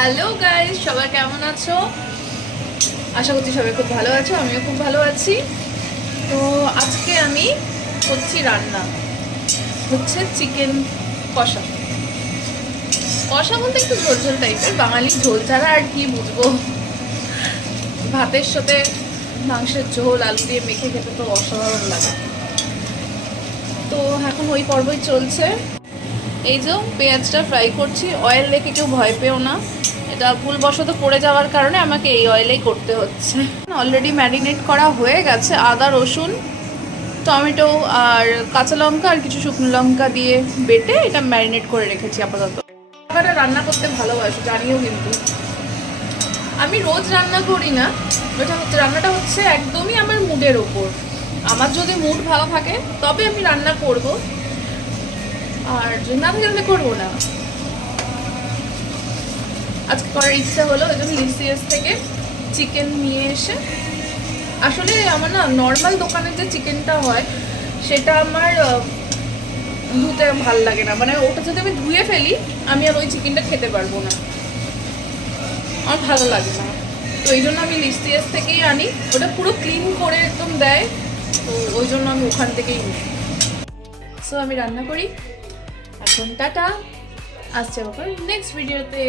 Hello guys, সবাই কেমন আছো? আশা করছি সবাই খুব ভালো আছো, আমিও খুব ভালো আছি। তো আজকে আমি করছি রান্না, হচ্ছে চিকেন কষা। কষা বলতে একটু ঝোল ঝোল টাইপের, বাঙালি ঝোল ছাড়া আর কি বুঝবো। ভাতের সাথে মাংসের ঝোল আলু দিয়ে মেখে খেতে তো অসাধারণ লাগে। তো এখন ওই পর্বই চলছে। এই যে পেঁয়াজটা ফ্রাই করছি, অয়েল দেখে কেউ ভয় পেও না, এটা ভুলবশত পড়ে যাওয়ার কারণে আমাকে এই অয়েলেই করতে হচ্ছে। অলরেডি ম্যারিনেট করা হয়ে গেছে, আদা রসুন টমেটো আর কাঁচা লঙ্কা আর কিছু শুকনো লঙ্কা দিয়ে বেটে এটা ম্যারিনেট করে রেখেছি আপাতত। খাবারটা রান্না করতে ভালোবাসি জানিও, কিন্তু আমি রোজ রান্না করি না। রান্নাটা হচ্ছে একদমই আমার মুডের ওপর। আমার যদি মুড ভালো থাকে তবে আমি রান্না করব, আর যদি না থাকে তাহলে করবো না। আজকে করার ইচ্ছা হলো, ওই জন্য লিসিয়াস থেকে চিকেন নিয়ে এসে, আসলে আমার না নর্মাল দোকানের যে চিকেনটা হয় সেটা আমার ধুতে ভাল লাগে না, মানে ওটা যদি আমি ধুয়ে ফেলি আমি আর ওই চিকেনটা খেতে পারবো না, আমার ভালো লাগে না। তো এই জন্য আমি লিসিয়াস থেকেই আনি, ওটা পুরো ক্লিন করে একদম দেয়, তো ওই জন্য আমি ওখান থেকেই নিই। সো আমি রান্না করি এখন। টাটা, আসছে আবার নেক্সট ভিডিওতে।